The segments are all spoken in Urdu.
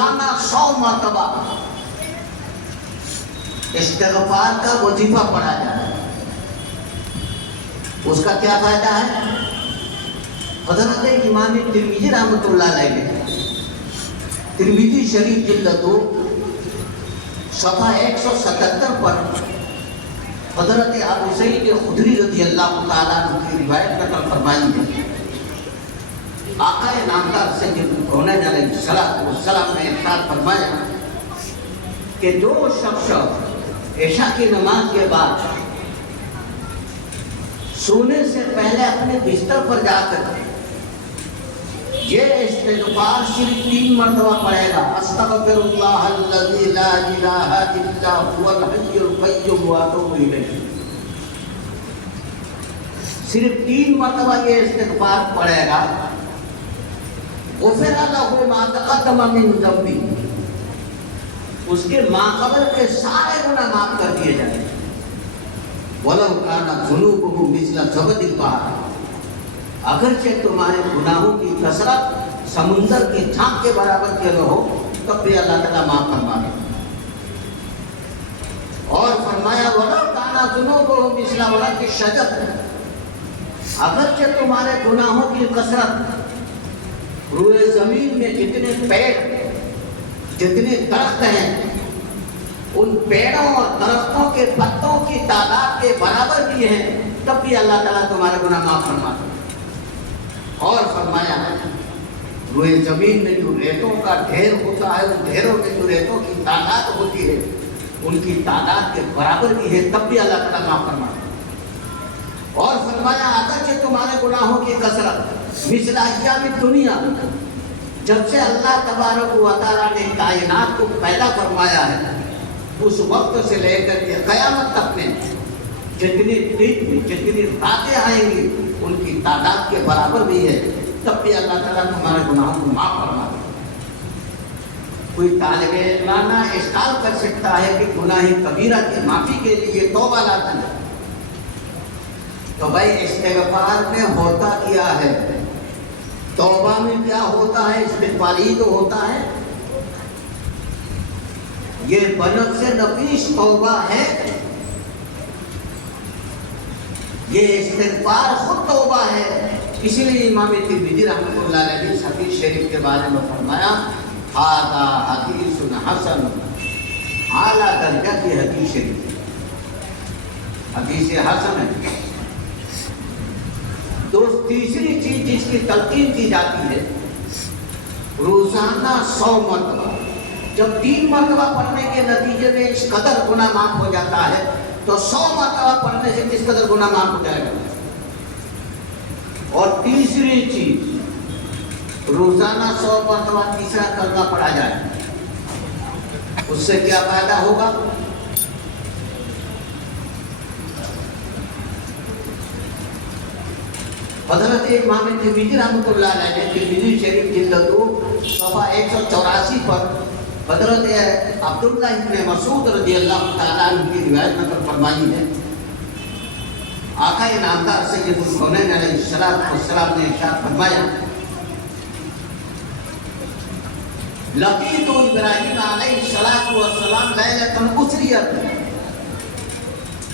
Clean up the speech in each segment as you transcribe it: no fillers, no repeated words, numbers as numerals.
روزانہ 100 مرتبہ استغفار کا وظیفہ پڑھا جائے، اس کا کیا فائدہ ہے؟ حضرت امام ترمذی رحمۃ اللہ علیہ نے ترمذی شریف جلد 2 صفحہ 177 پر حضرت ابو سعید خدری رضی اللہ تعالیٰ عنہ کی روایت نقل فرمائی ہے۔ آقا نامدار سید الکونین علیہ السلام نے ارشاد فرمایا کہ جو شخص عشاء کی نماز کے بعد سونے سے پہلے اپنے بستر پر جا کر یہ استغفار صرف 3 مرتبہ پڑھے گا، استغفر اللہ الذی لا الہ الا هو الحی القیوم واتوب الیہ، صرف 3 مرتبہ یہ استغفار پڑھے گا، غفر لہ ما تقدم من ذنبہ، اس کے ماقبل کے سارے گناہ معاف کر دیے جائیں گے، وَلَوْ كَانَ ذُنُوبُهُ مِثْلَ زَبَدِ الْبَحْرِ، اگرچہ تمہارے گناہوں کی کثرت سمندر کی جھانک کے برابر کیوں نہ ہو تب بھی اللہ تعالیٰ معاف فرما دے۔ اور فرمایا وَلَوْ كَانَ ذُنُوبُهُ مِثْلَ وَرَقِ الشَّجَرِ، اگرچہ تمہارے گناہوں کی کثرت روئے زمین میں جتنے پیڑ جتنے درخت ہیں ان پیڑوں اور درختوں کے پتوں کی تعداد کے برابر بھی ہیں تب بھی اللہ تعالیٰ تمہارے گناہ معاف فرما دے۔ اور فرمایا روئے زمین میں جو ریتوں کا ڈھیر ہوتا ہے ان ڈھیروں میں جو ریتوں کی تعداد ہوتی ہے ان کی تعداد کے برابر بھی ہے تب بھی اللہ تعالیٰ معاف فرما دے۔ اور فرمایا اگرچہ تمہارے گناہوں کی کثرت مثل ایام دنیا، جب سے اللہ تبارک و تعالیٰ نے کائنات کو پیدا فرمایا ہے اس وقت سے لے کر کے قیامت تک میں جتنی دن جتنی راتیں آئیں گی ان کی تعداد کے برابر بھی ہے تب بھی اللہ تعالیٰ تمہارے گناہوں کو معاف فرما دے۔ کوئی طالب علمانہ اشکال کر سکتا ہے کہ گناہ کبیرہ کی معافی کے لیے توبہ لازم ہے، تو بھائی استغفار میں ہوتا کیا ہے؟ توبہ میں کیا ہوتا ہے؟ استغفار ہی تو ہوتا ہے، یہ بنفس نفیس توبہ ہے، یہ استغفار خود توبہ ہے۔ اسی لیے امام ترمذی رحمۃ اللہ علیہ نے حدیث شریف کے بارے میں فرمایا ھذا حدیث حسن، اعلیٰ درجہ کی حدیث شریف، حدیث حسن ہے۔ تیسری چیز جس کی تلقین کی جاتی ہے روزانہ 100 مرتبہ، جب 3 مرتبہ پڑھنے کے نتیجے میں اس قدر گناہ معاف ہو جاتا ہے تو 100 مرتبہ پڑھنے سے کس قدر گناہ معاف ہو جائے گا۔ اور تیسری چیز روزانہ 100 مرتبہ تیسرا کلمہ پڑھا جائے، اس سے کیا فائدہ ہوگا؟ حضرت امام ترمذی رحمۃ اللہ علیہ نے ترمذی شریف جلد 2 صفحہ 184 پر حضرت عبداللہ ابن مسعود رضی اللہ تعالیٰ عنہ کی روایت نقل فرمائی ہے۔ آقا نامدار سید الکونین علیہ السلام نے ارشاد فرمایا لقیت ابراہیم علیہ السلام لیلۃ اسریت،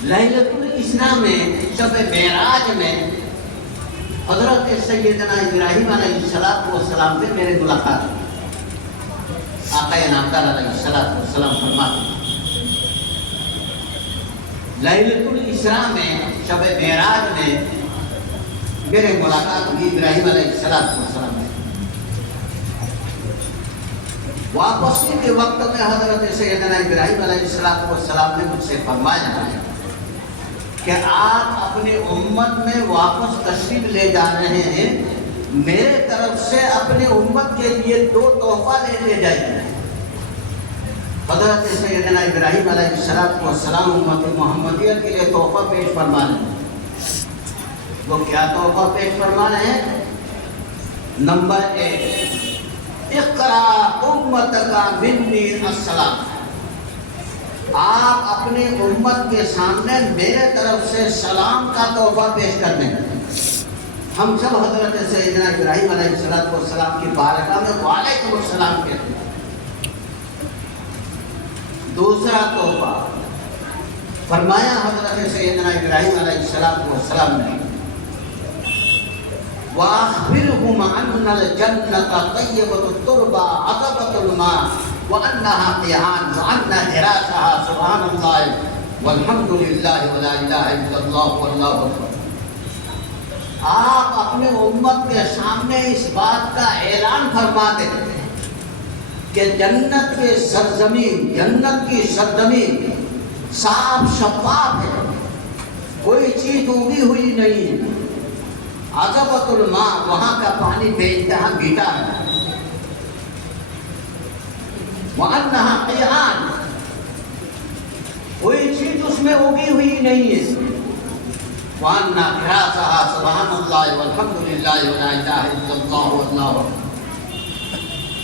لیلۃ الاسراء میں شب معراج میں حضرت سیدنا ابراہیم علیہ السلام سے میرے ملاقات ہوئی۔ آقا نامدار علیہ السلام فرماتے ہیں لیلۃ الاسراء میں شب معراج میں میرے ملاقات ہوئی ابراہیم علیہ السلام سے۔ واپسی کے وقت میں حضرت سیدنا ابراہیم علیہ السلام نے مجھ سے فرمایا کہ آپ اپنی امت میں واپس تشریف لے جا رہے ہیں، میرے طرف سے اپنی امت کے لیے 2 تحفہ لے جائیے۔ حضرت سیدنا ابراہیم علیہ السلام امت محمدیہ کے لیے تحفہ پیش فرما رہے ہیں۔ وہ کیا تحفہ پیش فرما رہے ہیں؟ نمبر 1، اقرا امتک منی السلام، آپ اپنی امت کے سامنے میرے طرف سے سلام کا تحفہ پیش کر دیں۔ ہم سب حضرت سیدنا ابراہیم علیہ السلام کی بارگاہ میں وعلیکم السلام کہتے ہیں۔ دوسرا تحفہ فرمایا حضرت سیدنا ابراہیم علیہ السلام نے، وَأَخْبِرْهُمْ أَنَّ الْجَنَّةَ طَيِّبَةُ التُّرْبَى عَذَبَةُ الْمَاءِ وَأَنَّهَا قِيعَانٌ وَأَنَّ غِرَاسَهَا سُبْحَانَ اللَّهِ وَالْحَمْدُ لِلَّهِ وَلَا إِلَٰهَ إِلَّا اللَّهُ وَاللَّهُ أَكْبَرُ۔ آپ اپنے امت کے سامنے اس بات کا اعلان فرما دیں کہ جنت کے سرزمین، جنت کی سرزمین صاف شفاف ہے، کوئی چیز اگی ہوئی نہیں ہے۔ عذبۃ الماء، وہاں کا پانی بے انتہا میٹھا ہے۔ وَأَنَّهَا قِيعَانٌ، کوئی چیز اس میں اگی ہوئی نہیں ہے۔ وَأَنَّ غِرَاسَهَا سُبْحَانَ اللَّهِ وَالْحَمْدُ لِلَّهِ وَلَا إِلَٰهَ إِلَّا اللَّهُ وَاللَّهُ أَكْبَرُ۔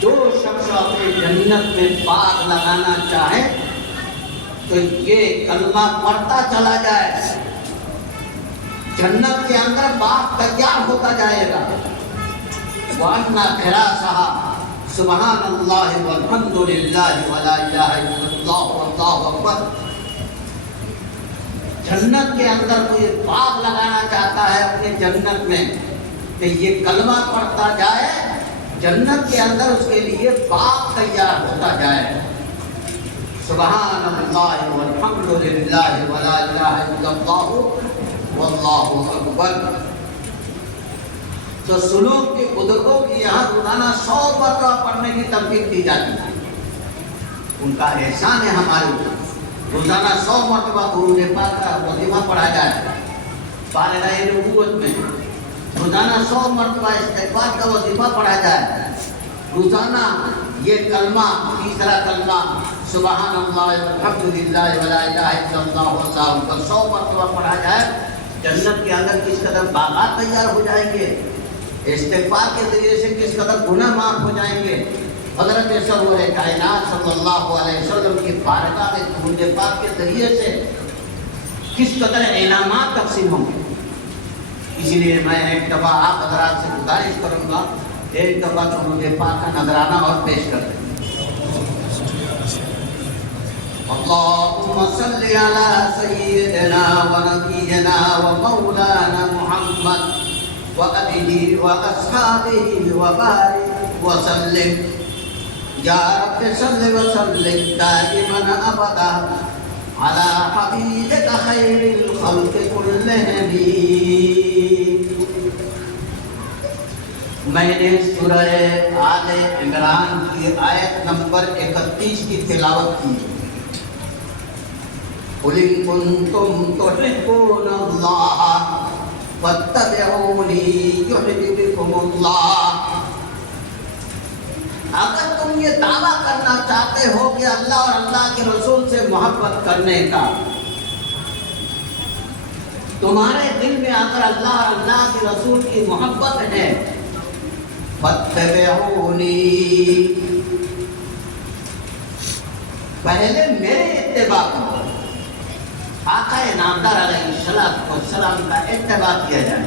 جو شخص اپنی جنت میں باغ لگانا چاہے تو یہ کلمہ پڑھتا چلا جائے، جنت کے اندر باغ تیار ہوتا جائے گا۔ وَأَنَّ غِرَاسَهَا سُبْحَانَ اللَّهِ وَالْحَمْدُ لِلَّهِ وَلَا إِلَٰهَ إِلَّا اللَّهُ وَاللَّهُ أَكْبَرُ۔ جنت کے اندر کوئی باغ لگانا چاہتا ہے اپنے جنت میں کہ یہ کلمہ پڑھتا جائے، جنت کے اندر اس کے لیے باغ تیار ہوتا جائے۔ سبحان اللہ والحمد للہ ولا الہ الا اللہ واللہ اکبر۔ تو سلوک کے بزرگوں کی یہاں روزانہ 100 مرتبہ پڑھنے کی تلقین دی جاتی ہے، ان کا احسان ہے ہمارے اوپر۔ روزانہ 100 مرتبہ درود پاک کا وظیفہ پڑھا جائے بالغ نبوت میں، روزانہ 100 مرتبہ استغفار کا وظیفہ پڑھا جائے، روزانہ یہ کلمہ، تیسرا کلمہ سبحان اللہ والحمد للہ ولا الہ الا اللہ واللہ اکبر 100 مرتبہ پڑھا جائے۔ جنت کے اندر کس قدر باغات تیار ہو جائیں گے، استغفار کے ذریعے سے کس قدر گناہ معاف ہو جائیں گے۔ حضرت سرور کائنات صلی اللہ علیہ وسلم کی بارگاہ میں درود پاک کے ذریعے سے کس قدر انعامات تقسیم ہوں گے۔ اس لیے میں ایک دفعہ آپ حضرات سے گزارش کروں گا، ایک دفعہ درود پاک کا نذرانہ اور پیش کر دیں۔ اللهم صل على سيدنا ونبينا ومولانا محمد وآله وأصحابه وبارك وسلم یا رب صل وسلم دائما ابدا على حبیبک خیر الخلق کلہم۔ میں نے سورہ آل عمران کی آیت نمبر 31 کی تلاوت کی۔ قُلْ إِن كُنتُمْ تُحِبُّونَ اللَّهَ فَاتَّبِعُونِي يُحْبِبْكُمُ اللَّهُ۔ اگر تم یہ دعویٰ کرنا چاہتے ہو کہ اللہ اور اللہ کے رسول سے محبت کرنے کا، تمہارے دل میں اگر اللہ اور اللہ کے رسول کی محبت ہے، فَاتَّبِعُونِي، پہلے میرے اتباع کرو۔ آقا نامدار علیہ السلام کا اتباع کیا جائے۔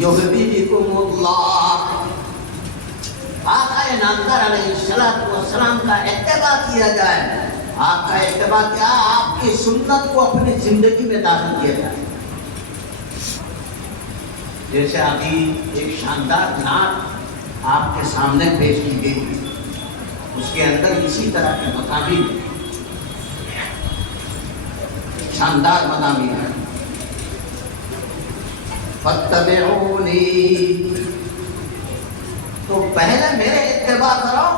یحببکم اللہ، آقا نامدار علیہ السلام کا اتباع کیا جائے۔ آپ کا اتباع کیا؟ آپ کی سنت کو اپنی زندگی میں داخل کیا جائے۔ جیسے ابھی ایک شاندار نعت آپ کے سامنے پیش کی گئی، اس کے اندر اسی طرح کے مضامین، شاندار مضامین ہیں۔ فَاتَّبِعُونِي، تو پہلے میرے اتباع کرو،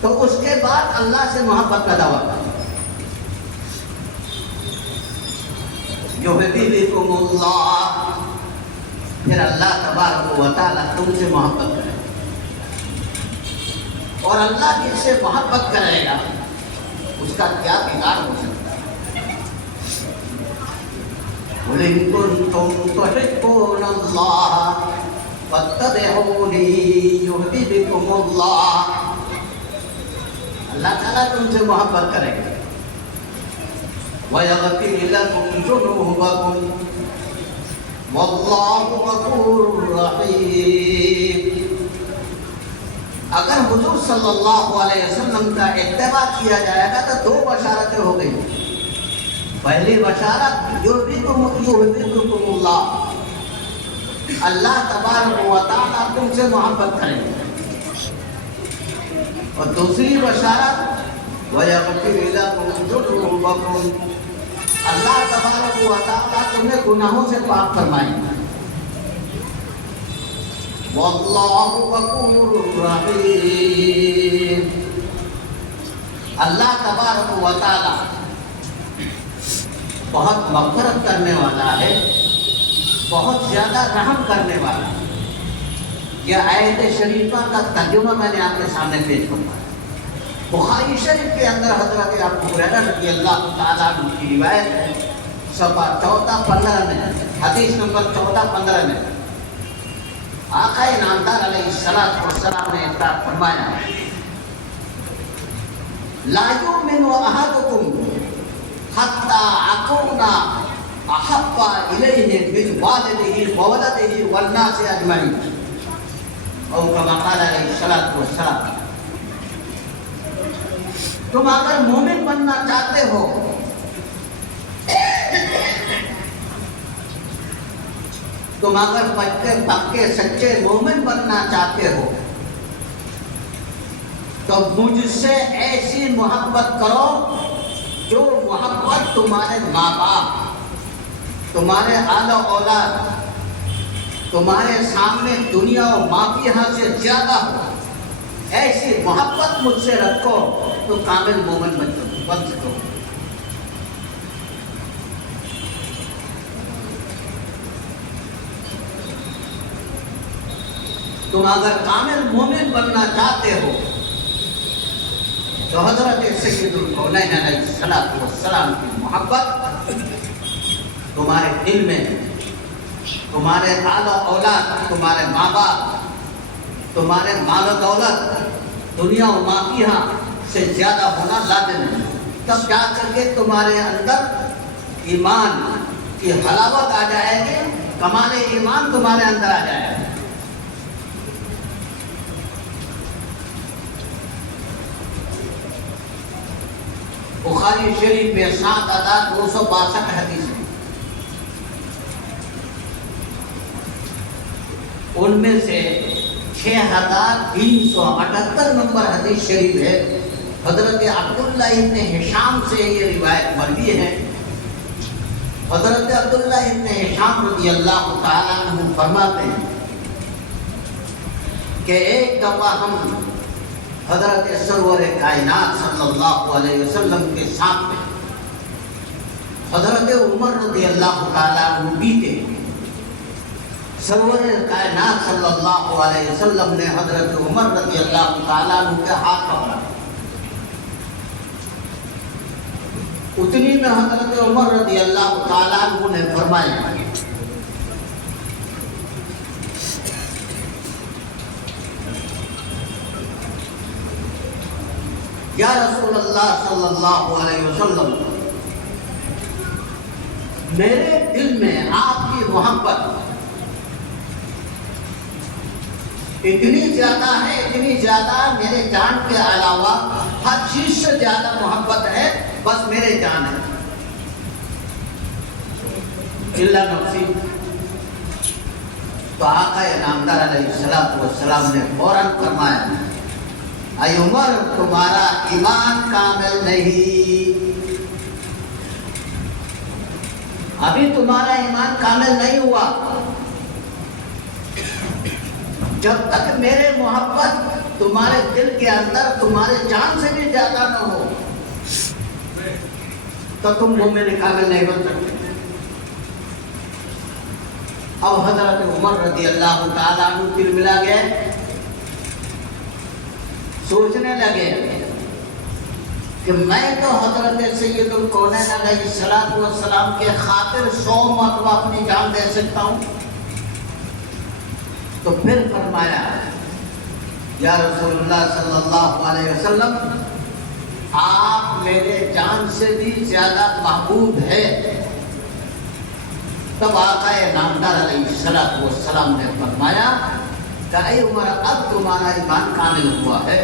تو اس کے بعد اللہ سے محبت کا دعویٰ کرو۔ یحببکم اللہ، پھر اللہ تبارک و تعالیٰ تم سے محبت کرے، اور اللہ جس سے محبت کرے گا اس کا کیا بگاڑ ہو سکتا ہے؟ قُلْ إِن كُنتُمْ تُحِبُّونَ اللَّهَ فَاتَّبِعُونِي يُحْبِبْكُمُ اللَّهُ، اللہ تعالیٰ تم سے محبت کرے گا۔ وَيَغْفِرْ لَكُمْ ذُنُوبَكُمْ وَاللَّهُ غَفُورٌ رَحِيمٌ، اگر حضور صلی اللہ علیہ وسلم کا اتباع کیا جائے گا تو 2 بشارتیں ہو گئی. پہلی بشارت یحببکم اللہ، اللہ تبارک و تعالیٰ تم سے محبت کریں گے. اور دوسری بشارت وَيَغْفِرْ لَكُمْ ذُنُوبَكُمْ، اللہ تبارک و تعالیٰ تمہیں گناہوں سے پاک فرمائیں گے. وَاللَّهُ غَفُورٌ رَحِيمٌ، اللہ تبارک و تعالیٰ بہت مغفرت کرنے والا ہے، بہت زیادہ رحم کرنے والا ہے. یہ آیت شریفہ کا ترجمہ میں نے آپ کے سامنے پیش کرنا ہے. بخاری شریف کے اندر حضرت ابو ہریرہ رضی اللہ تعالیٰ عنہ کی روایت ہے، صفحہ 14-15 میں، حدیث نمبر 14-15 میں آقا نامدار علیہ السلام نے ارشاد فرمایا: لا یؤمن احدکم حتی اکون احب الیہ من والدہ وولدہ والناس اجمعین، او کما قال علیہ السلام. تم اگر مومن بننا چاہتے ہو تم اگر پکے سچے مومن بننا چاہتے ہو تو مجھ سے ایسی محبت کرو جو محبت تمہارے ماں باپ، تمہارے آل و اولاد، تمہارے سامنے دنیا و مافیہ سے زیادہ ہو. ایسی محبت مجھ سے رکھو تو کامل مومن بن سکو. تم اگر کامل مومن بننا چاہتے ہو تو حضرت سید الکونین علیہ السلام کی محبت تمہارے دل میں، تمہارے آل و اولاد، تمہارے ماں باپ، تمہارے مال و دولت، دنیا و مافیہ سے زیادہ ہونا لازم ہے. تب جا کر کے تمہارے اندر ایمان کی حلاوت آ جائے گی، کمال ایمان تمہارے اندر آ جائے گا. بخاری شریف میں 7262 حدیث ہیں، ان میں سے 6378 نمبر حدیث شریف ہے. حضرت عبداللہ ابن ہشام سے یہ روایت مروی ہے. حضرت عبداللہ ابن ہشام رضی اللہ تعالیٰ عنہ فرماتے ہیں کہ ایک دفعہ ہم حضرت سرور کائنات صلی اللہ علیہ وسلم کے ساتھ میں حضرت عمر رضی اللہ تعالیٰ عنہ بھی تھے. سرور کائنات صلی اللہ علیہ وسلم نے حضرت عمر رضی اللہ تعالیٰ عنہ کے ہاتھ پکڑا. اتنی میں حضرت عمر رضی اللہ تعالیٰ عنہ نے فرمایا: یا رسول اللہ صلی اللہ علیہ وسلم، میرے دل میں آپ کی محبت اتنی زیادہ ہے، اتنی زیادہ میرے جان کے علاوہ ہر چیز سے زیادہ محبت ہے، بس میرے جان ہے. الا نفسی. تو آقا نامدار علیہ السلام نے فوراً فرمایا: اے عمر، تمہارا ایمان کامل نہیں، ابھی تمہارا ایمان کامل نہیں ہوا. جب تک میرے محبت تمہارے دل کے اندر تمہارے جان سے بھی زیادہ نہ ہو تو تم مومن کامل نہیں بن سکتے. اب حضرت عمر رضی اللہ تعالیٰ عنہ دل ملا گئے، سوچنے لگے کہ میں تو حضرت سید الکونین علیہ السلام کے خاطر 100 مرتبہ اپنی جان دے سکتا ہوں. تو پھر فرمایا: یا رسول اللہ صلی اللہ علیہ وسلم، آپ میرے جان سے بھی زیادہ محبوب ہے. تب آقا نامدار علیہ السلام نے فرمایا: کہ اے عمر اب تمہارا ایمان کامل ہوا ہے.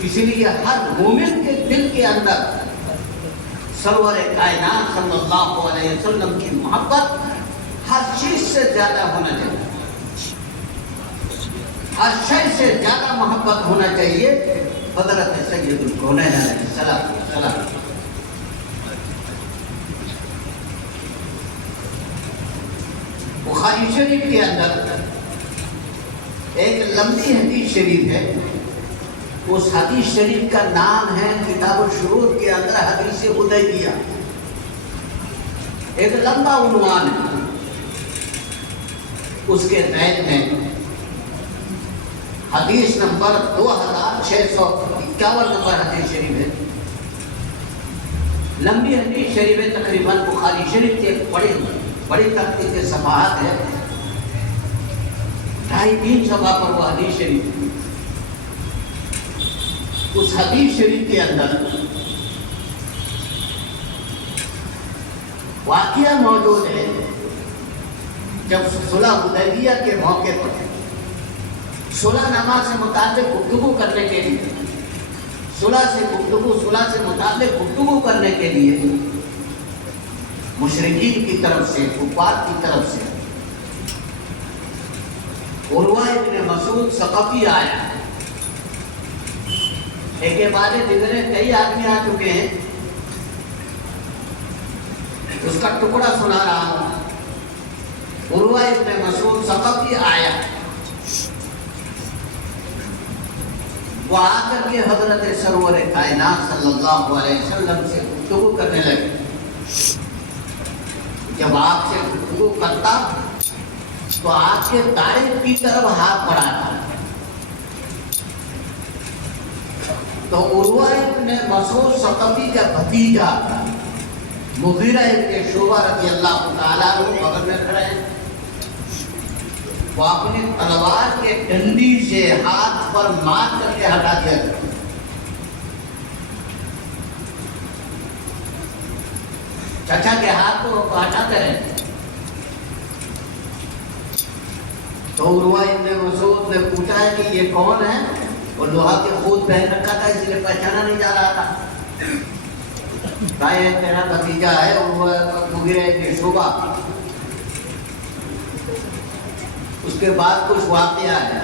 اس لیے ہر مومن کے دل کے اندر سرور کائنات صلی اللہ علیہ وسلم کی محبت ہر چیز سے زیادہ ہونا چاہیے. ہر شے سے زیادہ محبت ہونا چاہیے حضرت سید الکونین علیہ السلام. بخاری شریف کے اندر ایک لمبی حدیث شریف ہے. اس حدیث شریف کا نام ہے کتاب الشروط کے اندر حدیث حدیبیہ. ایک لمبا عنوان ہے. اس کے ذیل میں حدیث نمبر 2651 نمبر حدیث شریف ہے. لمبی حدیث شریف ہے. تقریباً بخاری شریف کے بڑی ترتیب کے صفحات ہے. 2.5-3 صفحہ پر وہ حدیث شریف ہے. اس حدیث شریف کے اندر واقعہ موجود ہے جب صلح حدیبیہ کے موقع پر صلح نامہ سے متعلق گفتگو کرنے کے لیے صلح سے متعلق گفتگو کرنے کے لیے مشرکین کی طرف سے کفار کی طرف سے عروہ ابن مسعود ثقفی آیا. ایک کے بعد دیگر کئی آدمی آ چکے ہیں. اس کا ٹکڑا سنا رہا ہوں. عروہ ابن مسعود ثقفی آیا. وہ آ کر کے حضرت سرور کائنات صلی اللہ علیہ وسلم سے گفتگو کرنے لگے. جب آپ سے گفتگو کرتا تو آپ کے دائیں کی طرف ہاتھ بڑھاتا. تو عروہ ابن مسعود ثقفی کا بھتیجا مغیرہ ابن شعبہ رضی اللہ تعالیٰ عنہ بغل میں کھڑے ہیں. وہ اپنی تلوار کے ڈنڈی سے ہاتھ پر مار کر کے ہٹا دیا گیا. چچا کے ہاتھ کو ہٹاتے رہے. تو عروہ ابن مسعود نے پوچھا ہے کہ یہ کون ہے؟ اور لوہا کے خود پہن رکھا تھا اس لیے پہچانا نہیں جا رہا تھا. یہ تیرا بھتیجا ہے مغیرہ ابن شعبہ. اس کے بعد کچھ واقعہ ہے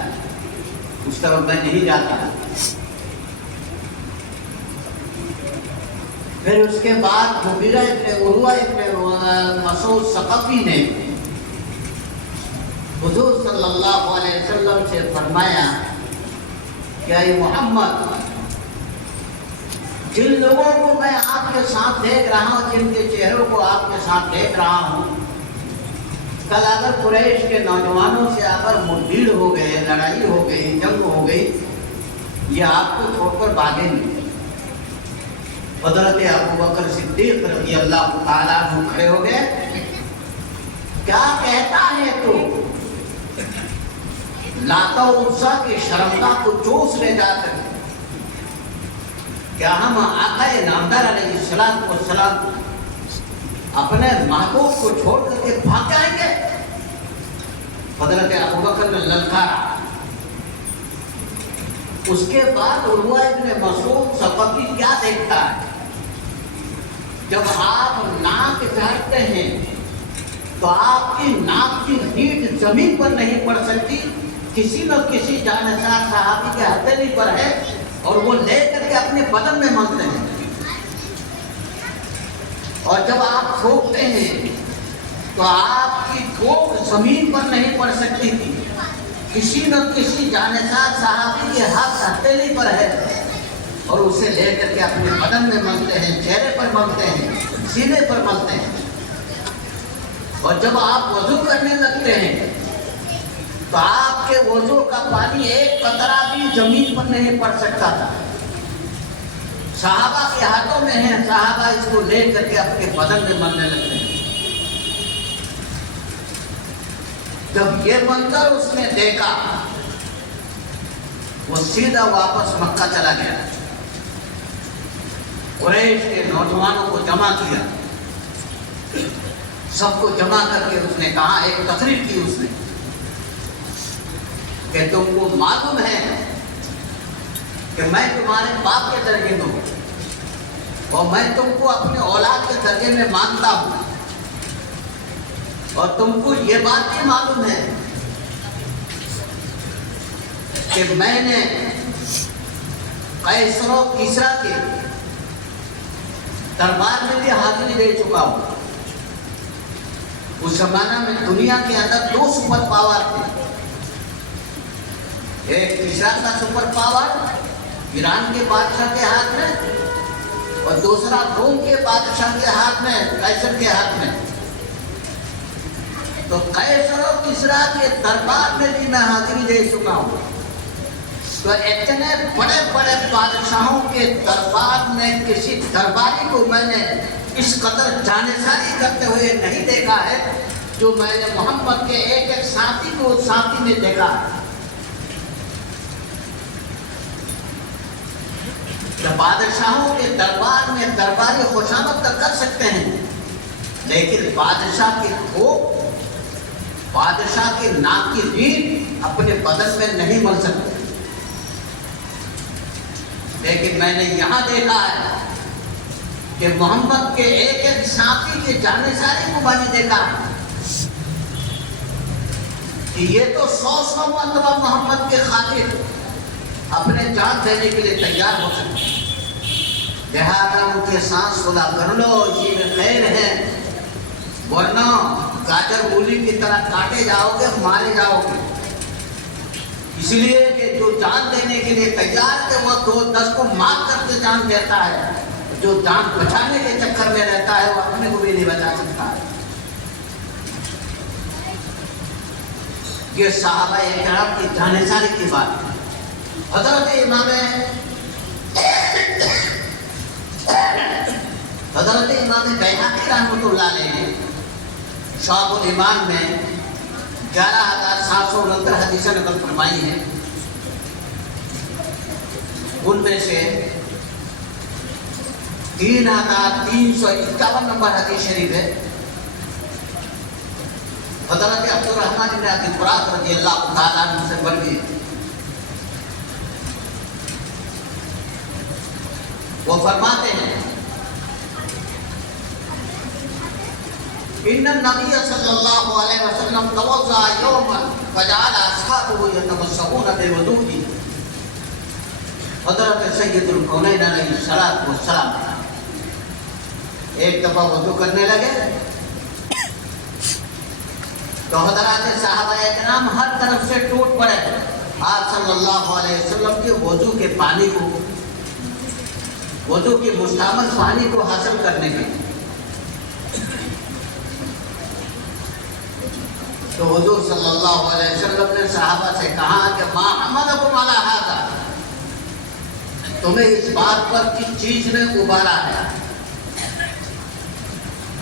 اس طرف میں نہیں جاتا. پھر اس کے بعد عروہ ابن مسعود ثقفی نے حضور صلی اللہ علیہ وسلم سے فرمایا کہ اے محمد، جن لوگوں کو میں آپ کے ساتھ دیکھ رہا ہوں، جن کے چہروں کو آپ کے ساتھ دیکھ رہا ہوں، کل اگر قریش کے نوجوانوں سے اگر مڈبھیڑ ہو گئے، لڑائی ہو گئی، جنگ ہو گئی، یہ آپ کو چھوڑ کر بھاگیں گے. حضرت ابو بکر صدیق رضی اللہ تعالیٰ عنہ کھڑے ہو گئے. کیا کہتا ہے تو لاتا و عزا کی شرمگاہ کو چوس لے جا کر کیا ہم آقا نامدار علیہ السلام اپنے محبوب کو چھوڑ کر کے بھاگ جائیں گے؟ حضرت ابو بکر نے للکارا. اس کے بعد عروہ ابن مسعود ثقفی کیا دیکھتا ہے؟ جب آپ ناک جھاڑتے ہیں تو آپ کی ناک کی ریڑھ زمین پر نہیں پڑ سکتی، کسی نہ کسی جانشار صحابی کے ہتھیلی پر ہے اور وہ لے کر کے اپنے بدن میں مانگتے ہیں. اور جب آپ تھوکتے ہیں تو آپ کی تھوک زمین پر نہیں پڑ سکتی تھی، کسی نہ کسی جانشار صحابی کے ہاتھ ہتھیلی پر ہے اور اسے لے کر کے اپنے بدن میں مانگتے ہیں، چہرے پر مانگتے ہیں، سینے پر مانگتے ہیں. اور جب آپ وضو کرنے لگتے ہیں تو آپ کے وضو کا پانی ایک قطرہ بھی زمین پر نہیں پڑ سکتا تھا. صحابہ کے ہاتھوں میں ہیں، صحابہ اس کو لے کر کے اپنے بدن میں مانگنے لگتے ہیں. جب یہ منظر اس نے دیکھا وہ سیدھا واپس مکہ چلا گیا. قریش کے نوجوانوں کو جمع کیا، سب کو جمع کر کے اس نے کہا، ایک تقریر کی اس نے کہ تم کو معلوم ہے کہ میں تمہارے باپ کے درجے میں ہوں اور میں تم کو اپنے اولاد کے درجے میں مانتا ہوں، اور تم کو یہ بات بھی معلوم ہے کہ میں نے قیصر و کسریٰ کے دربار میں بھی حاضری دے چکا ہوں۔ اس زمانہ میں دنیا کے اندر 2 سپر پاور تھے، ایک کسریٰ کا سپر پاور ایران کے بادشاہ کے ہاتھ میں، اور دوسرا روم کے بادشاہ کے ہاتھ میں، قیصر کے ہاتھ میں۔ تو قیصر و کسریٰ کے دربار میں بھی میں حاضری دے چکا ہوں۔ تو اتنے بڑے بڑے بادشاہوں کے دربار میں کسی درباری کو میں نے اس قدر جانشاری کرتے ہوئے نہیں دیکھا ہے جو میں نے محمد کے ایک ایک ساتھی کو ساتھی میں دیکھا ہے۔ بادشاہوں کے دربار میں درباری خوشامد تک کر سکتے ہیں، لیکن بادشاہ کے خوب، بادشاہ کے ناک کی ریڑھ اپنے بدن میں نہیں مل سکتے۔ لیکن میں نے یہاں دیکھا ہے کہ محمد کے ایک ایک ساتھی کے جانشاری کو میں نے دیکھا ہے کہ یہ تو 100 مرتبہ محمد کے خاطر اپنے جان دینے کے لیے تیار ہو سکتے ہیں۔ لہذا ان کے سانس خدا کر لو، اسی میں خیر ہے، ورنہ گاجر مولی کی طرح کاٹے جاؤ گے، مارے جاؤ گے۔ اس لیے کہ جو جان دینے کے لیے تیار ہے وہ 2-10 کو مار کر کے جان دیتا ہے، جو جان بچانے کے چکر میں رہتا ہے وہ اپنے کو بھی نہیں بچا سکتا ہے۔ یہ صحابہ کرام کی جانشاری کی بات ہے۔ حضرت امام بیہقی رحمۃ اللہ علیہ نے شعب الایمان میں 11,769 حدیثیں نقل فرمائی ہیں۔ ان میں سے 3,351 نمبر حدیث شریف ہے حضرت عبد الرحمن بن ابی قراد رضی اللہ تعالیٰ عنہ سے مروی ہے۔ وہ فرماتے ہیں ان النبی صلی اللہ علیہ وسلم توضأ یوما فجعل اصحابه يتمسحون بوضوئه۔ حضرت سید الکونین علیہ السلام ایک دفعہ وضو کرنے لگے تو حضرات صحابہ کرام ہر طرف سے ٹوٹ پڑے آپ صلی اللہ علیہ وسلم کے وضو کے پانی کو، وضو کے مستعمل پانی کو حاصل کرنے کے۔ تو حضور صلی اللہ علیہ وسلم نے صحابہ سے کہا کہ ما حملکم علی ھذا، تمہیں اس بات پر کس چیز نے ابھارا ہے؟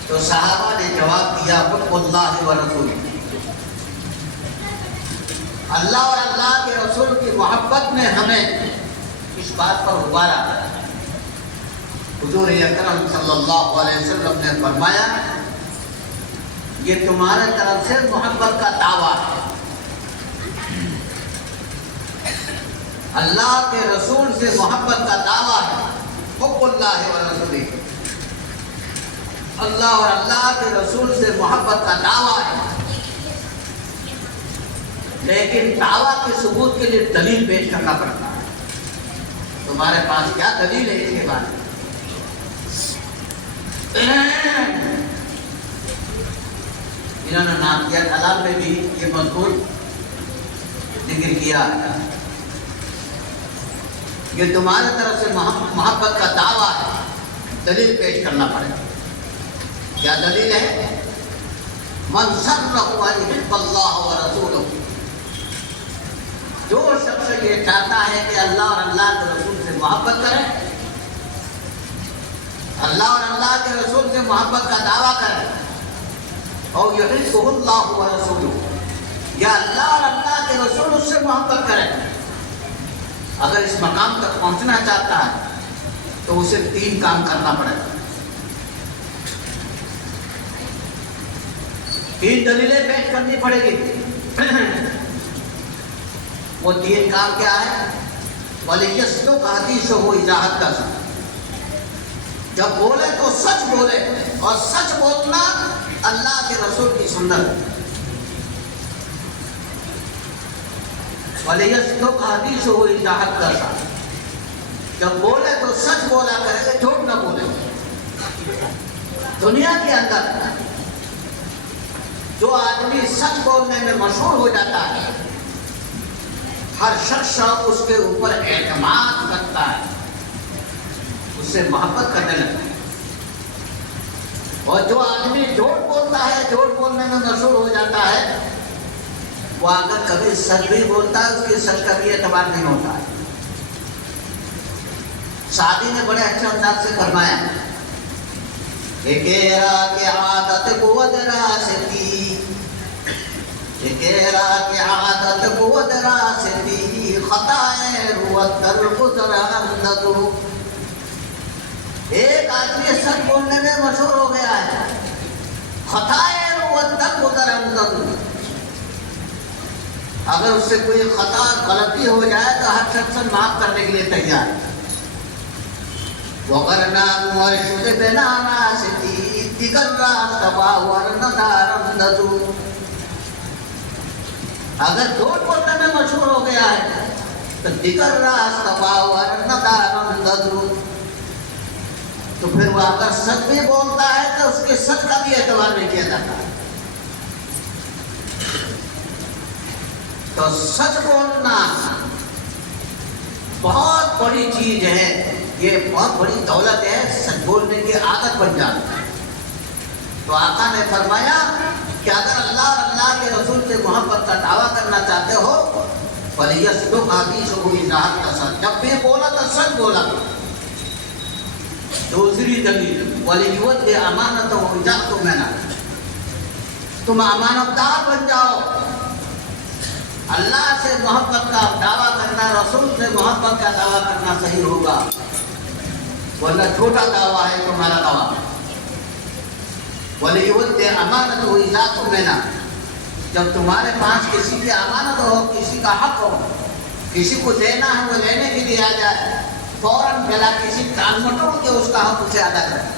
تو صحابہ نے جواب دیا حب اللہ و رسولہ، اللہ اور اللہ کے رسول کی محبت نے ہمیں اس بات پر ابھارا۔ حضور اکرم صلی اللہ علیہ وسلم نے فرمایا یہ تمہارے طرف سے محبت کا دعویٰ ہے، اللہ کے رسول سے محبت کا دعویٰ ہے۔ حب اللہ و رسولہ، اللہ اور اللہ کے رسول سے محبت کا دعویٰ ہے، لیکن دعویٰ کے ثبوت کے لیے دلیل پیش کرنا پڑتا ہے۔ تمہارے پاس کیا دلیل ہے اس کے بارے میں؟ انہوں نے نعتیہ کلام میں بھی یہ مذکور ذکر کیا ہے، یہ تمہارے طرف سے محبت کا دعویٰ ہے، دلیل پیش کرنا پڑے گا۔ کیا دلیل ہے؟ من سرہ ان یحب اللہ و رسولہ، جو شخص یہ چاہتا ہے کہ اللہ اور اللہ کے رسول سے محبت کرے، اللہ اور اللہ کے رسول سے محبت کا دعویٰ کرے، اور یحبہ اللہ و رسولہ، یا اللہ اور اللہ کے رسول اس سے محبت کرے۔ اگر اس مقام تک پہنچنا چاہتا ہے تو اسے 3 کام کرنا پڑے گا، 3 دلیلیں پیش کرنی پڑے گی۔ وہ تین کام کیا ہے؟ وَلِيَصْدُقْ حَدِيثُهُ اِذَا حَدَّثَ، جب بولے تو سچ بولے، اور سچ بولنا اللہ کے رسول کی سنت ہے۔ وَلِيَصْدُقْ حَدِيثُهُ اِذَا حَدَّثَ، جب بولے تو سچ بولا کرے، جھوٹ نہ بولے۔ دنیا کے اندر جو آدمی سچ بولنے میں مشہور ہو جاتا ہے، ہر شخص اس کے اوپر اعتماد کرتا ہے، اس سے محبت کرنے لگتا ہے۔ اور جو آدمی جھوٹ بولتا ہے، جھوٹ بولنے میں مشہور ہو جاتا ہے، وہ اگر کبھی سچ بھی بولتا ہے، اس کی سچ کا بھی اعتبار نہیں ہوتا ہے۔ سعدی نے بڑے اچھے انداز سے فرمایا کہ کہرا کی عادت بود راستی، کہرا کی عادت بود راستی، خطائیں روت در گزر انددو۔ ایک آدمی سچ بولنے میں مشہور ہو گیا ہے، خطائیں روت در گزر انددو، اگر اس سے کوئی خطا غلطی ہو جائے تو ہر شخص معاف کرنے کے لیے تیار ہے۔ وَقَرْنَا مُوَرْشُدِ بِنَا نَاسِتِي تِقَرَّا سَبَا وَرْنَدَا رَمْدَدُ، اگر جھوٹ بولنے میں مشہور ہو گیا ہے تو تِقَرَّا سَبَا وَرْنَدَا رَمْدَدُ، تو پھر وہ اگر سچ بھی بولتا ہے تو اس کے سچ کا بھی اعتبار نہیں کیا جاتا ہے۔ تو سچ بولنا بہت بڑی چیز ہے، یہ بہت بڑی دولت ہے، سچ بولنے کی عادت بن جاتی ہے۔ تو آقا نے فرمایا کہ اگر اللہ اور اللہ کے رسول سے محبت کا دعویٰ کرنا چاہتے ہو، فَلْيَصْدُقْ حَدِيثُهُ اِذَا حَدَّثَ، جب بھی بولا تو سچ بولا۔ دوسری دلیل وَلْيُؤَدِّ أَمَانَتَهُ اِذَا اؤْتُمِنَ، تم امانت دار بن جاؤ۔ اللہ سے محبت کا دعویٰ کرنا، رسول سے محبت کا دعویٰ کرنا صحیح ہوگا، ورنہ چھوٹا دعویٰ ہے تمہارا دعویٰ۔ وَلِيُؤَدِّ أَمَانَتَهُ إِذَا اؤْتُمِنَ، جب تمہارے پاس کسی کی امانت ہو، کسی کا حق ہو، کسی کو دینا ہے، وہ لینے کے لیے آ جائے، فوراً بلا کسی ٹرانسمٹر کے اس کا حق اسے ادا کرے۔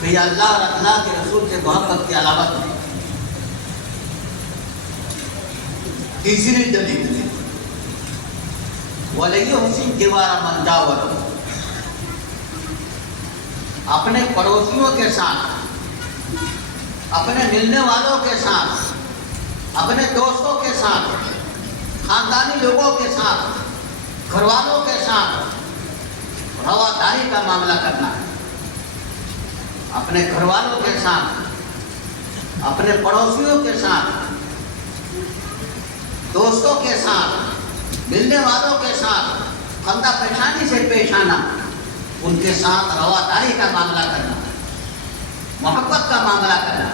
تو یہ اللہ اور اللہ کے رسول سے محبت کی علامت ہے۔ تیسری دلیل وَلِيُحْسِنْ جِوَارَ مَنْ جَاوَرَهُ، اپنے پڑوسیوں کے ساتھ، اپنے ملنے والوں کے ساتھ، اپنے دوستوں کے ساتھ، خاندانی لوگوں کے ساتھ، گھر والوں کے ساتھ رواداری کا معاملہ کرنا ہے۔ اپنے گھر والوں کے ساتھ، اپنے پڑوسیوں کے ساتھ، دوستوں کے ساتھ، ملنے والوں کے ساتھ خندہ پیشانی سے پیش آنا، ان کے ساتھ رواداری کا معاملہ کرنا، محبت کا معاملہ کرنا،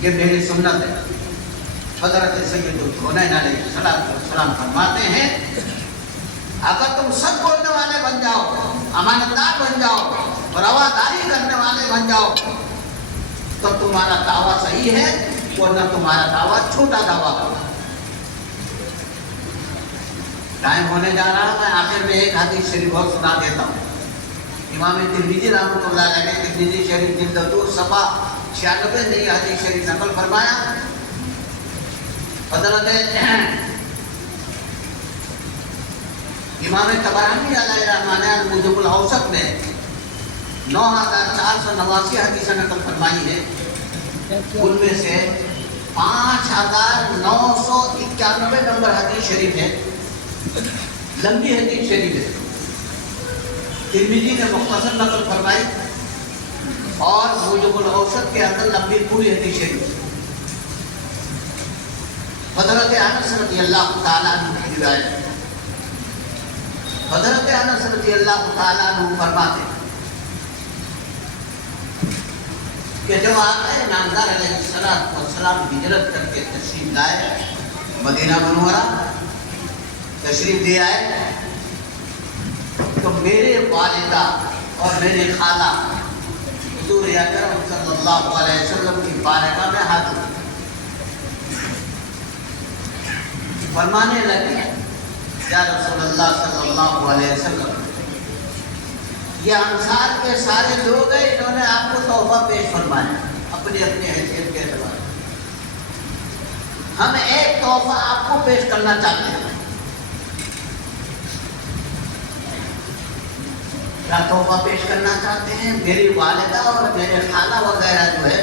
یہ میری سنت ہے۔ حضرت سید الکونین علیہ السلام فرماتے ہیں اگر تم سچ بولنے والے بن جاؤ، امانت دار بن جاؤ، رواداری کرنے والے بن جاؤ، تو تمہارا دعویٰ صحیح ہے، ورنہ تمہارا دعویٰ چھوٹا دعویٰ ہوگا۔ ٹائم ہونے جا رہا، میں آخر میں ایک حدیث شریف اور سنا دیتا ہوں۔ امام ترمذی رحمۃ اللہ علیہ نے ترمذی شریف جلد 2 صفحہ 96 میں یہ حدیث شریف نقل فرمایا۔ حضرت امام طبرانی علیہ رحمہ نے الموجب الاوسط میں 9489 حدیثیں نقل فرمائی ہے، ان میں سے 5991 نمبر حدیث شریف ہے، لمبی حدیث شریف ہے۔ ترمذی نے مختصر نقل فرمائی اور موجب الاوسط کے اندر لمبی پوری حدیث شریف۔ حضرت انس رضی اللہ تعالیٰ عنہ کی روایت، حضرت انس رضی اللہ تعالیٰ عنہ فرماتے ہیں کہ جب آقا نامدار علیہ السلام ہجرت کر کے تشریف لائے، مدینہ منورہ تشریف لے آئے، تو میرے والدہ اور میری خالہ حضور اکرم صلی اللہ علیہ وسلم کی بارگاہ میں حاضر ہوئی۔ فرمانے لگے یا رسول اللہ صلی اللہ علیہ وسلم، یہ انصار کے سارے لوگ ہیں، انہوں نے آپ کو تحفہ پیش فرمایا اپنی اپنی حیثیت کے اعتبار، ہم ایک تحفہ آپ کو پیش کرنا چاہتے ہیں۔ کیا تحفہ پیش کرنا چاہتے ہیں؟ میری والدہ اور میرے خالہ وغیرہ جو ہے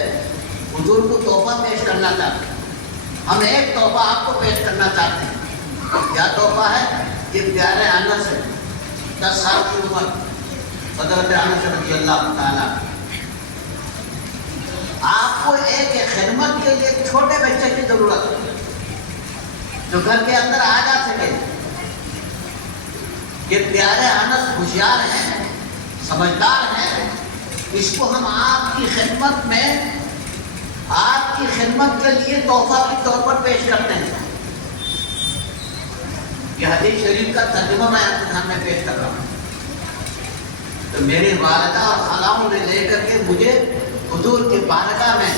حضور کو تحفہ پیش کرنا چاہتے ہیں، ہم ایک تحفہ آپ کو پیش کرنا چاہتے ہیں۔ کیا تحفہ ہے؟ یہ پیارے انس ہے، 10 سال کی عمر، حضرت انس رضی اللہ تعالیٰ، آپ کو ایک خدمت کے لیے ایک چھوٹے بچے کی ضرورت ہے جو گھر کے اندر آ جا سکے۔ یہ پیارے انس ہوشیار ہیں، سمجھدار ہیں، اس کو ہم آپ کی خدمت میں، آپ کی خدمت کے لیے تحفہ کے طور پر پیش کرتے ہیں۔ یہ حدیث شریف کا ترجمہ میں آپ کے سامنے پیش کر رہا ہوں۔ تو میرے والدہ اور خالوں نے لے کر کے مجھے حضور کے بارگاہ میں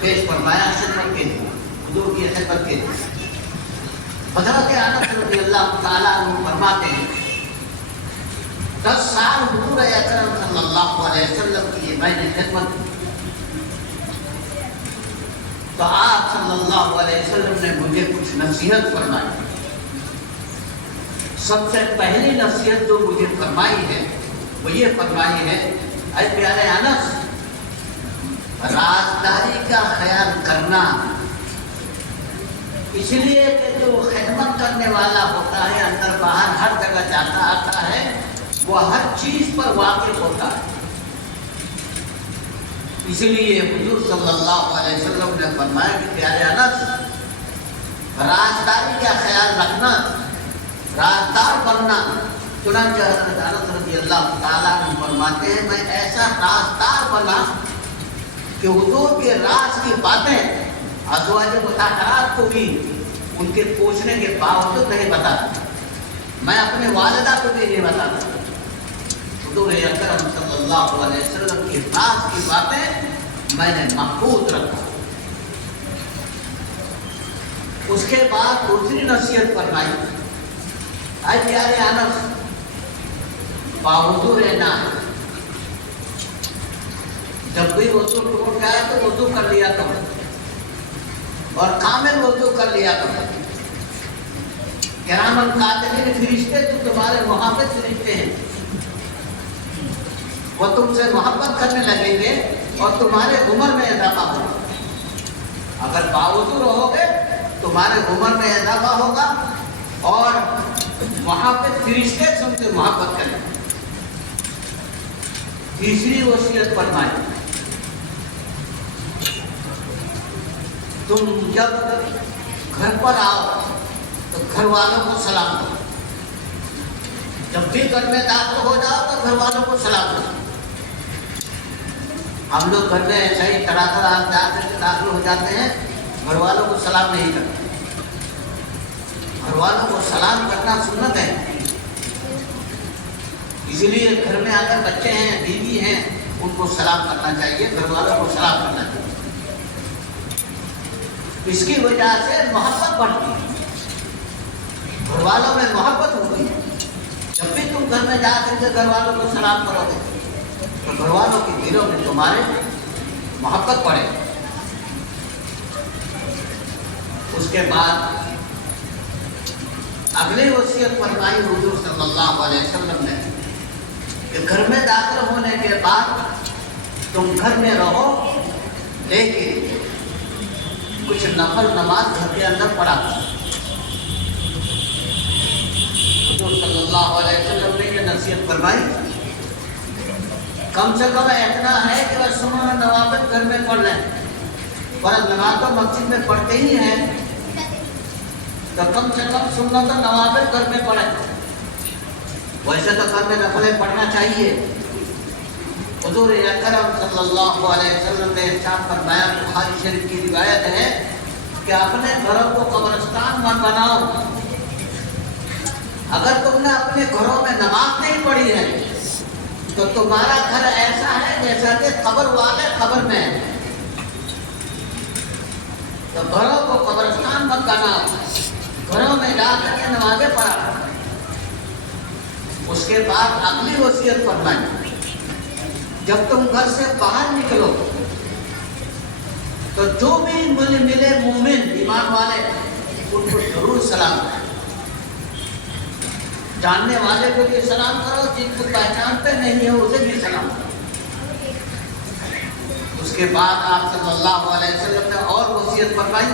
پیش فرمایا خدمت کے لیے، حضور کی خدمت کے لیے۔ حضرت انس رضی اللہ تعالیٰ عنہ فرماتے ہیں 10 سال حضور اکرم صلی اللہ علیہ وسلم کی میں نے خدمت کی، تو آپ صلی اللہ علیہ وسلم نے مجھے کچھ نصیحت فرمائی۔ سب سے پہلی نصیحت جو مجھے فرمائی ہے وہ یہ فرمائی ہے، اے پیارے انس، رازداری کا خیال کرنا، اس لیے کہ جو خدمت کرنے والا ہوتا ہے اندر باہر ہر جگہ جاتا آتا ہے، وہ ہر چیز پر واقف ہوتا ہے۔ اس لیے حضور صلی اللہ علیہ وسلم نے فرمایا کہ پیارے انس، رازداری کا خیال رکھنا، رازدار بننا۔ چنانچہ حضرت انس رضی اللہ تعالیٰ عنہ فرماتے ہیں میں ایسا رازدار بنا کہ حضور کے راز کی باتیں ازواج مطہرات کو بھی ان کے پوچھنے کے باوجود نہیں بتاتا، میں اپنے والدہ کو بھی نہیں بتاتا۔ حضور اکرم صلی اللہ علیہ وسلم کی راز کی باتیں میں نے محفوظ رکھا۔ اس کے بعد دوسری نصیحت فرمائی، اے پیارے انس، باحضور نہ، جب بھی وضو ٹوٹ جائے تو وضو کر لیا کرو اور کامل وضو کر لیا کرو۔ کرامن کاتبین فرشتے جو تمہارے محافظ فرشتے ہیں، وہ تم سے محبت کرنے لگیں گے اور تمہارے عمر میں اضافہ ہوگا۔ اگر باوضو رہو گے تمہارے عمر میں اضافہ ہوگا اور محافظ فرشتے تم سے محبت کریں گے۔ تیسری وصیت فرمائی، تم جب گھر پر آؤ تو گھر والوں کو سلام دو، جب بھی گھر میں داخل ہو جاؤ تو گھر والوں کو سلام دو۔ ہم لوگ گھر میں ایسا ہی طرح داخل ہو جاتے ہیں، گھر والوں کو سلام نہیں کرتے۔ گھر والوں کو سلام کرنا سنت ہے، اس لیے گھر میں اگر بچے ہیں، بیوی ہیں، ان کو سلام کرنا چاہیے، گھر والوں کو سلام کرنا چاہیے۔ اس کی وجہ سے محبت بڑھتی ہے، گھر والوں میں محبت ہوتی ہے۔ جب بھی تم گھر میں جا کر کے گھر والوں کو سلام کرو گے تو گھر والوں کے دلوں میں تمہارے محبت بڑھے۔ اس کے بعد اگلی وصیت فرمائی حضور صلی اللہ علیہ وسلم نے کہ گھر میں داخل ہونے کے بعد تم گھر میں رہو، لیکن کچھ نفل نماز گھر کے اندر پڑھا کرو۔ حضور صلی اللہ علیہ وسلم نے یہ نصیحت فرمائی، کم سے کم اتنا ہے کہ وہ سنن نوافل گھر میں پڑھ لیں، فرض نماز تو مسجد میں پڑھتے ہی ہیں، تو کم سے کم سنت نوافل گھر میں پڑھیں۔ ویسے تو گھر میں نفلیں پڑھنا چاہیے۔ حضور اکرم صلی اللہ علیہ وسلم نے ارشاد فرمایا، بخاری شریف کی روایت ہے کہ اپنے گھروں کو قبرستان مت بناؤ۔ اگر تم نے اپنے گھروں میں نماز نہیں پڑھی ہے تو تمہارا گھر ایسا ہے جیسا کہ قبر والے قبر میں ہے۔ تو گھروں کو قبرستان مت بناؤ۔ گھروں میں جا کر کے نمازیں پڑھا. اس کے بعد اگلی وصیت فرمائی جب تم گھر سے باہر نکلو تو جو بھی ملے مومن ایمان والے ان کو ضرور سلام کرو. جاننے والے کو بھی سلام کرو, جن کو پہچانتے نہیں ہے اسے بھی سلام کرو. اس کے بعد آپ صلی اللہ علیہ وسلم نے اور وصیت فرمائی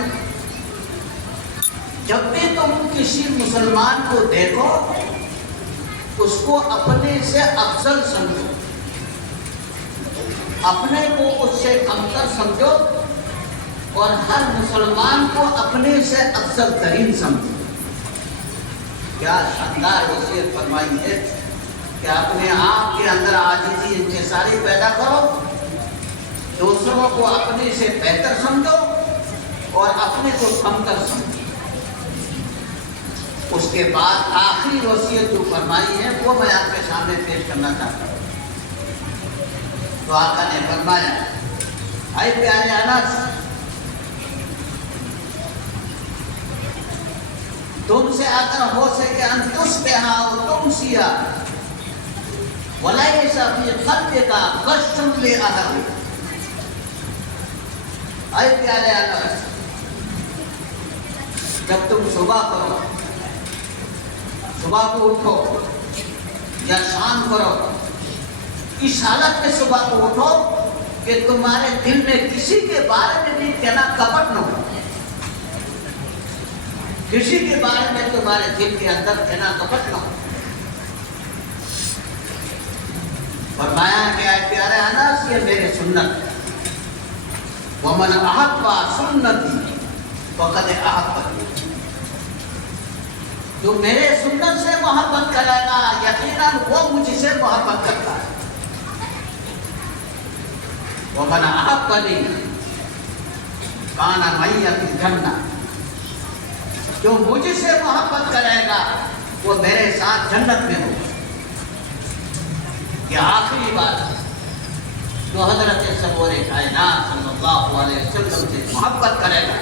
جب بھی تم کسی مسلمان کو دیکھو اس کو اپنے سے افضل سمجھو, اپنے کو اس سے کمتر سمجھو اور ہر مسلمان کو اپنے سے افضل ترین سمجھو. کیا شاندار وصیت فرمائی ہے کہ اپنے آپ کے اندر عاجزی انکساری پیدا کرو, دوسروں کو اپنے سے بہتر سمجھو اور اپنے کو کمتر سمجھو. اس کے بعد آخری وصیت جو فرمائی ہے وہ میں آپ کے سامنے پیش کرنا چاہتا ہوں. تو آقا نے فرمایا اے پیارے انس, تم سے اگر ہو سکے ان تصبح او تمسیا ولیس فی قلبک غش لاحد. اے پیارے انس, جب تم صبح کرو, صبح کو اٹھو یا شام کرو, اس حالت میں صبح کو اٹھو کہ تمہارے دل میں کسی کے بارے میں بھی کہنا کپٹ نہ ہو, کسی کے بارے میں تمہارے دل کے اندر کہنا کپٹ نہ ہو. فرمایا کہ اے پیارے انس, یہ میرے سنت, ومن احب سنتی فقد احبنی. جو میرے سنت سے محبت کرے گا یقیناً وہ مجھ سے محبت کرتا ہے. ومن احبنی کان معی فی الجنہ. جو مجھ سے محبت کرے گا وہ میرے ساتھ جنت میں ہوگا. یہ آخری بات جو حضرت سرور کائنات صلی اللہ علیہ وسلم سے محبت کرے گا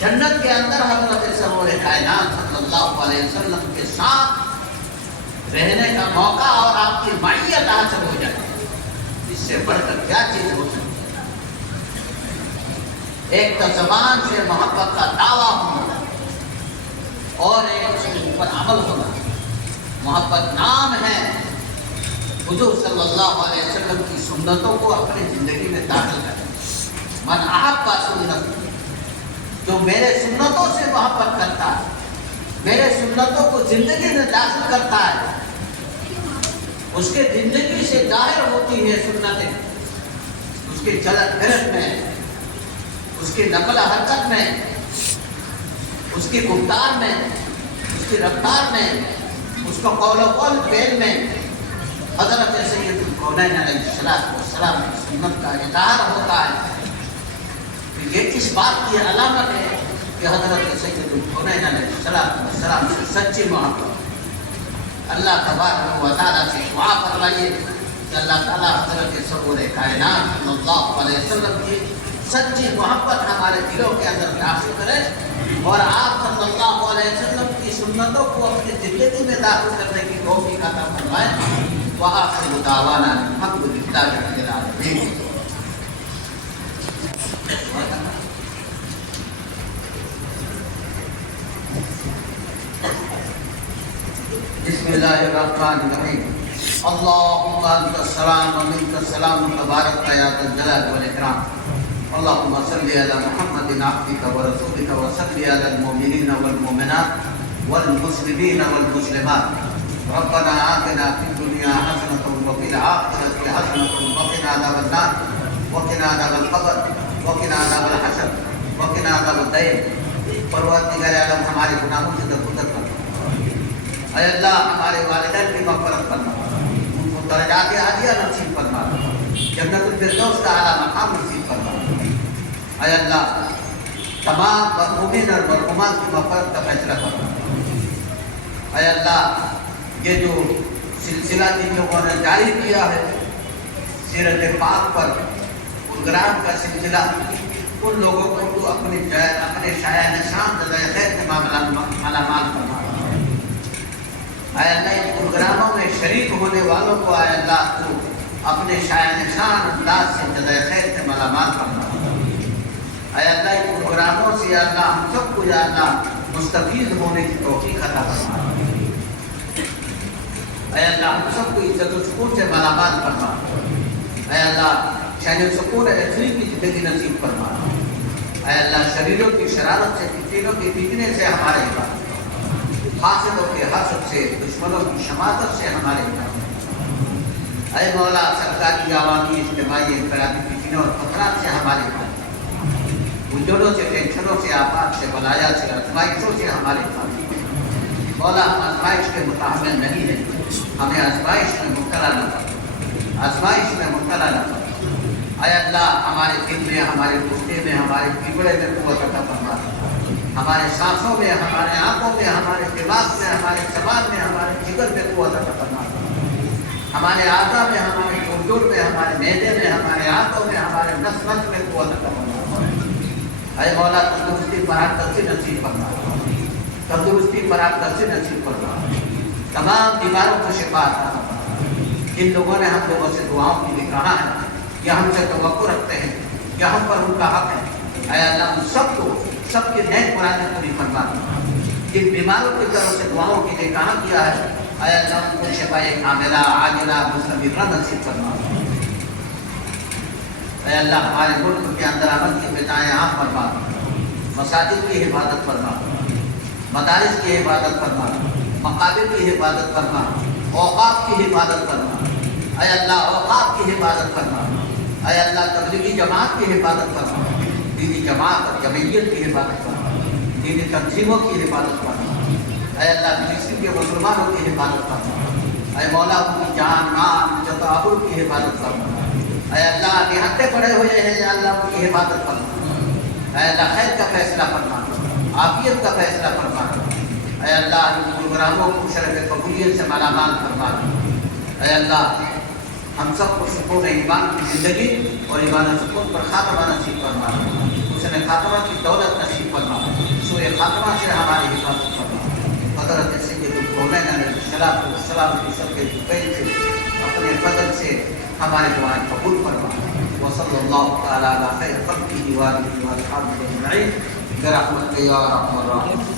جنت کے اندر حضرت سرور کائنات صلی اللہ علیہ وسلم کے ساتھ رہنے کا موقع اور آپ کی معیت حاصل ہو جائے. اس سے بڑھ کر کیا چیز ہو سکتی ہے؟ ایک تو زبان سے محبت کا دعویٰ ہونا اور ایک اس کے اوپر عمل ہونا. محبت نام ہے, حضور صلی اللہ علیہ وسلم کی سنتوں کو اپنی زندگی میں داخل کریں. من احب سنت, جو میرے سنتوں سے محبت کرتا ہے, میرے سنتوں کو زندگی میں داخل کرتا ہے, اس کے زندگی سے ظاہر ہوتی ہے سنتیں, اس کی چلت پھرت میں, اس کی نقل حرکت میں, اس کی گفتار میں, اس کی رفتار میں, اس کا قول و قول فعل میں حضرت سید الکونین علیہ السلام کی سنت کا اظہار ہوتا ہے. یہ اس بات کی علامت ہے کہ حضرت سید الکونین علیہ السلام سے سچی محبت. اللہ تبارک و تعالیٰ سے دعا فرمائیے کہ اللہ تعالیٰ حضرت سرور کائنات صلی اللہ علیہ وسلم کی سچی محبت ہمارے دلوں کے اندر داخل کرے اور آپ صلی اللہ علیہ وسلم کی سنتوں کو اپنی زندگی میں داخل کرنے کی توفیق عطا فرمائے. وآخر دعوانا الحمد للہ رب العالمین. بسم اللہ الرحمن الرحیم. اللہم انت السلام و منک السلام تبارک یا ذا الجلال والاکرام. اللہم صلی علی محمد عبدک و رسولک و صلی علی المؤمنین والمؤمنات والمسلمین والمسلمات. ربنا آتنا فی الدنیا حسنۃ وفی الآخرۃ حسنۃ وقنا عذاب النار وقنا عذاب القبر وقنا عذاب الحشر وقنا عذاب الدین. پروردگار عالم ہمارے گناہوں سے درگزر فرما. اے اللہ ہمارے والدین کی مغفرت فرما, ان کو درجات عالیہ نصیب فرما, جنت الفردوس کا اعلیٰ مقام نصیب فرما. اے اللہ تمام مرحومین اور مرحومات کی مغفرت کا فیصلہ فرما. اے اللہ یہ جو سلسلہ جن لوگوں نے جاری کیا ہے سیرت پاک پر پروگرام کا سلسلہ, ان لوگوں کو تو اپنے شاید نشان جزائے خیر سے مالا مال فرما. اے اللہ ان پروگراموں میں شریک ہونے والوں کو اے اللہ تو اپنے شاید نشان انداز سے جزائے خیر سے مالا مال فرما. اے اللہ ان پروگراموں سے یا اللہ ہم سب کو یا اللہ مستفید ہونے کی توفیق عطا فرما. اے اللہ ہم سب کو عزت و سکون سے مالا مال فرما. اے اللہ شان سکون اثری کی زندگی نصیب فرما. اے اللہ شریروں کی شرارت سے فتنوں کی فتنے سے ہمارے حفاظت. حاسدوں کے حسد سے دشمنوں کی شماتت سے ہمارے حفاظت. اے مولا سرکاری عوامی اجتماعی انفرادی فتنوں اور خطرات سے ہمارے حفاظت. الجھنوں سے ٹینشنوں سے آفات سے بلایا سے آزمائشوں سے ہمارے حفاظت. مولا ہم آزمائش کے متحمل نہیں ہیں. ہمیں آزمائش میں مبتلا نہ کر. آزمائش میں مبتلا نہ کر. اے اللہ ہمارے دل میں ہمارے گھٹنے میں ہمارے پیپڑے میں قوت عطا فرما. ہمارے سانسوں میں ہمارے آنکھوں میں ہمارے دماغ میں ہمارے زبان میں ہمارے جگر میں قوت عطا فرما. ہمارے اعضاء میں ہمارے جوڑ میں ہمارے معدے میں ہمارے ہاتھوں میں ہمارے نس نس میں قوت عطا فرما. اے مولا تندرستی فراہم کر کے نصیب فرما. تندرستی فراہم کر کے نصیب فرما. تمام بیماروں کو شفا عطا فرما. جن لوگوں نے ہم لوگوں سے دعاؤں کے لیے کہا ہے یا ہم سے توقع رکھتے ہیں یا ہم پر ان کا حق ہے، اے اللہ ہم سب کو سب کے نیک مرادیں پوری فرما. جن بیماروں کی طرف سے دعاؤں کے لیے کہا کیا ہے اے اللہ ان کو شفائے کاملہ عاجلہ مستمرہ نصیب فرما. اے اللہ ہمارے ملک کے اندر امن کی بجائے عام فرما. مساجد کی حفاظت فرما. مدارس کی حفاظت فرما. مقابر کی حفاظت فرما. اوقاف کی حفاظت فرما. اے اللہ اوقاف کی حفاظت فرما. اے اللہ تبلیغی جماعت کی حفاظت فرما. دینی جماعت اور جمعیت کی حفاظت فرما. دینی تنظیموں کی حفاظت فرما. اے اللہ فلسطین کے مسلمانوں کی حفاظت فرما. اے مولا ان کی جان مال عزت و آبرو کی حفاظت فرما. اے اللہ نہتے پڑے ہوئے ہیں یا اللہ ان کی حفاظت فرما. اے اللہ خیر کا فیصلہ فرما. عافیت کا فیصلہ فرما. اے اللہ ان پروگراموں کو شرف قبولیت سے مالا مال فرما. اے اللہ ہم سب کو سکون ایمان کی زندگی اور ایمان سکون پر خاتمہ نصیب فرما. حسن خاتمہ کی دولت نصیب فرما. سوء خاتمہ سے ہماری حفاظت فرما. حضرت سید الکونین علیہ السلام کی سب کے پیر سے اپنے فضل سے ہمارے دعائیں قبول فرما. وصلی اللہ تعالی علی خیر خلقہ وآلہ وصحبہ اجمعین برحمتک یا ارحم الراحمین.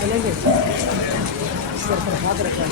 چلیں گے اس پر ہاتھ رکھا ہے.